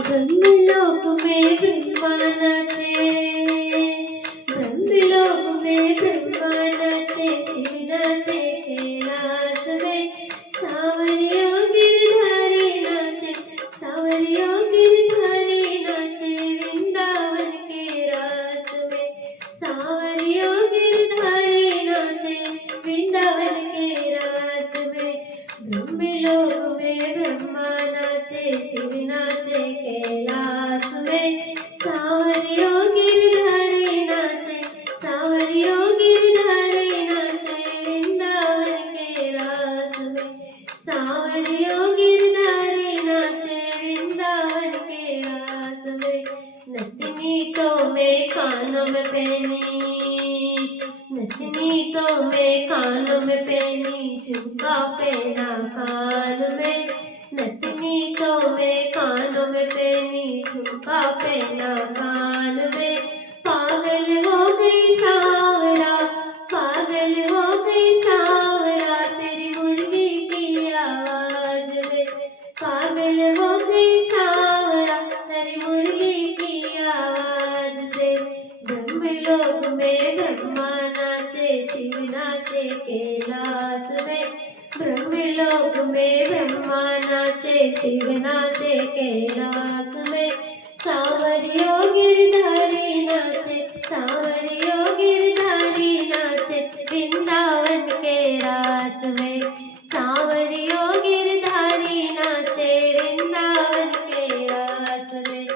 ब्रह्मलोक में ब्रह्मा नाचे, ब्रह्मलोक में ब्रह्मा नाचे, शिव नाचे कैलाश में, सांवरियों गिरधारी नाचे, सांवरियों गिरधारी नाचे वृंदावन के रास में, सांवरियों गिरधारी नाचे वृंदावन के रास में। ब्रह्मलोक में ब्रह्मा नाचे, शिव नाचे कैलाश में, सांवरियों गिरधारी नाचे, सांवरियों गिरधारी नाचे वृंदावन के रास में, सांवरियों गिरधारी नाचे वृंदावन के रास में। नथनी तो मैं कानों में पहनी, नथनी तो मैं कानों में पहनी, झुमका पहना कान में, नथनी तो मैं कानों में पहनी, झुमका पहना कान में। पागल हो गई सांवरा, पागल हो गई सांवरा तेरी मुर्गी की आवाज में, पागल हो गई सांवरा तेरी मुर्गी की आवाज से। ब्रह्मलोक में ब्रह्मा नाचे, शिव नाचे कैलाश में, ब्रह्मलोक में ब्रह्मा नाचे, शिव नाचे कैलाश में, सांवरियों गिरधारी नाचे, सांवरियों गिरधारी नाचे वृंदावन के रास में, सांवरियों गिरधारी नाचे वृंदावन के रास में।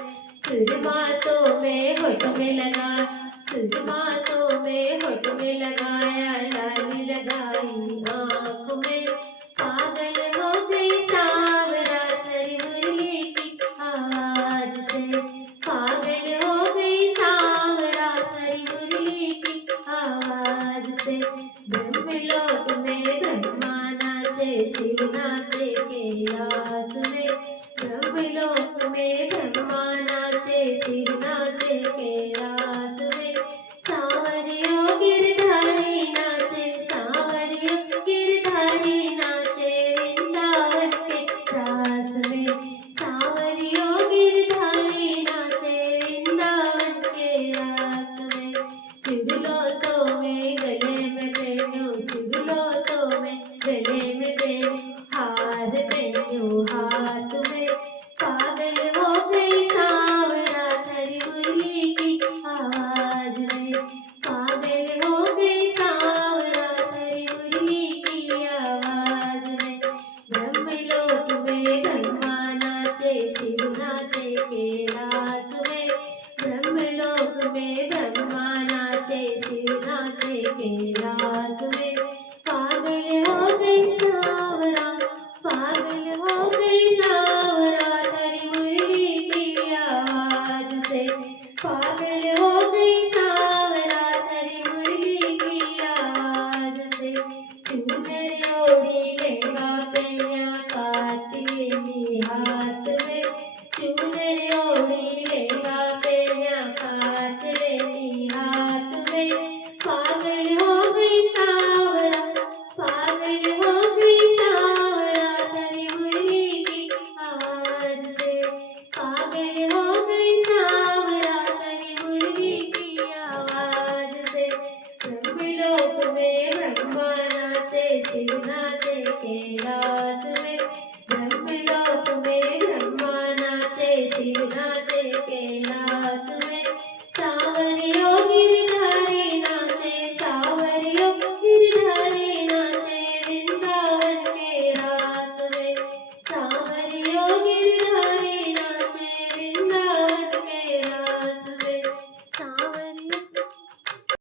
सुरमा तो मैं होठ में लगा, सुरमा तो मैं होठ में लगाया, लाली लगाई आँख में, पागल हो गई सांवरा तेरी मुर्गी की आवाज से, पागल हो गई सांवरा तेरी मुर्गी की आवाज से। ब्रह्मलोक में ब्रह्मा नाचे, शिव नाचे कैलाश में, ब्रह्मलोक में